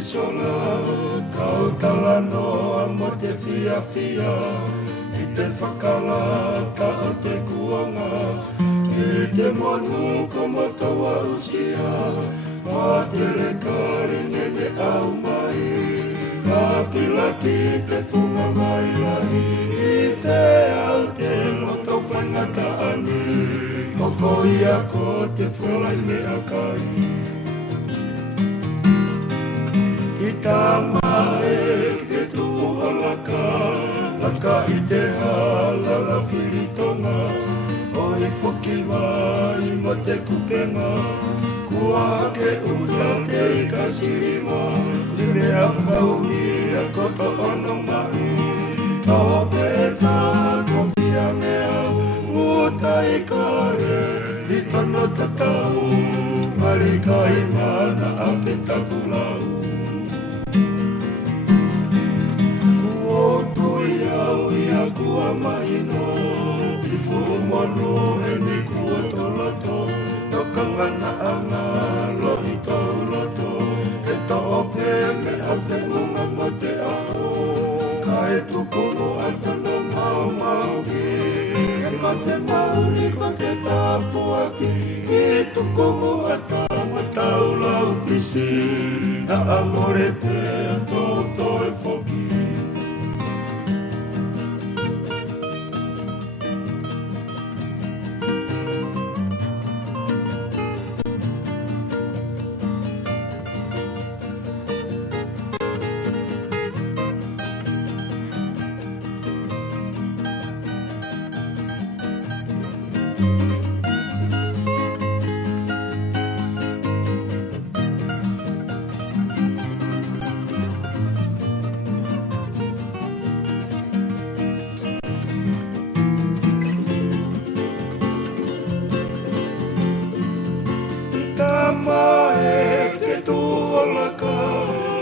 sola, kau talanoa mo te fia, i te whakalata o te kuanga, i te manu ko matawa usia, wa te rekare nene au mai, ka pilaki te funga mai lahi, i te au te loto whaingata ani, hoko ia ko te whalai mea kai. Ki tā mae ki te tua laka i te hala la whiritonga, o i whoki mai mo te kupenga, kua ke uta te i ka siriwa, te mea whauri a koto ono mai, tō pēta ko whiangea, uta i kare, i tono tatau, marika i mana a peta kulau. Kua mahino, i fumono e ni kua toloto, tokanga na anga, lohi tau loto, e to'o pēme a te unga mo te ako, ka e tukuno ata no mau ki, e ma te mauri ko te tapu aki, i tukuno ata ma tau lau pisi, na amore te toto e foki.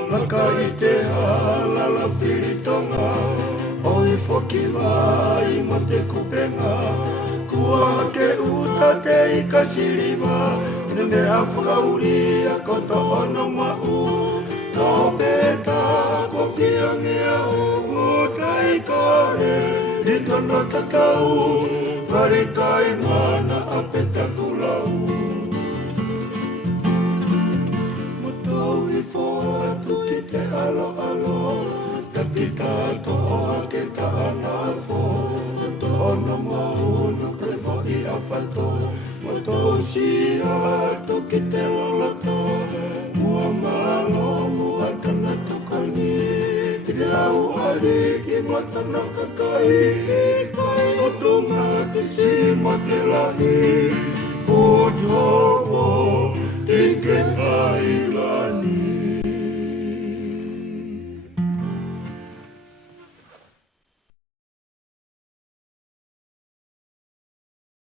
Laka i te hala la whiritonga, o i whoki vai mo te kupenga, kua ke uta te i ka siriwa, ne mea whakauri a koto ono mau, tō pēta ko whiangea o uta i kare, i tono tatau, marika i mana a peta kulau. Te alo, taki tātoa ke tāna fo, to ono mauna krevo i awhato, mo tō sia toki te loloto, mua malo, mua tana tukoni, te au ari ki matana kakai, kai o tunga te si mo te lahi,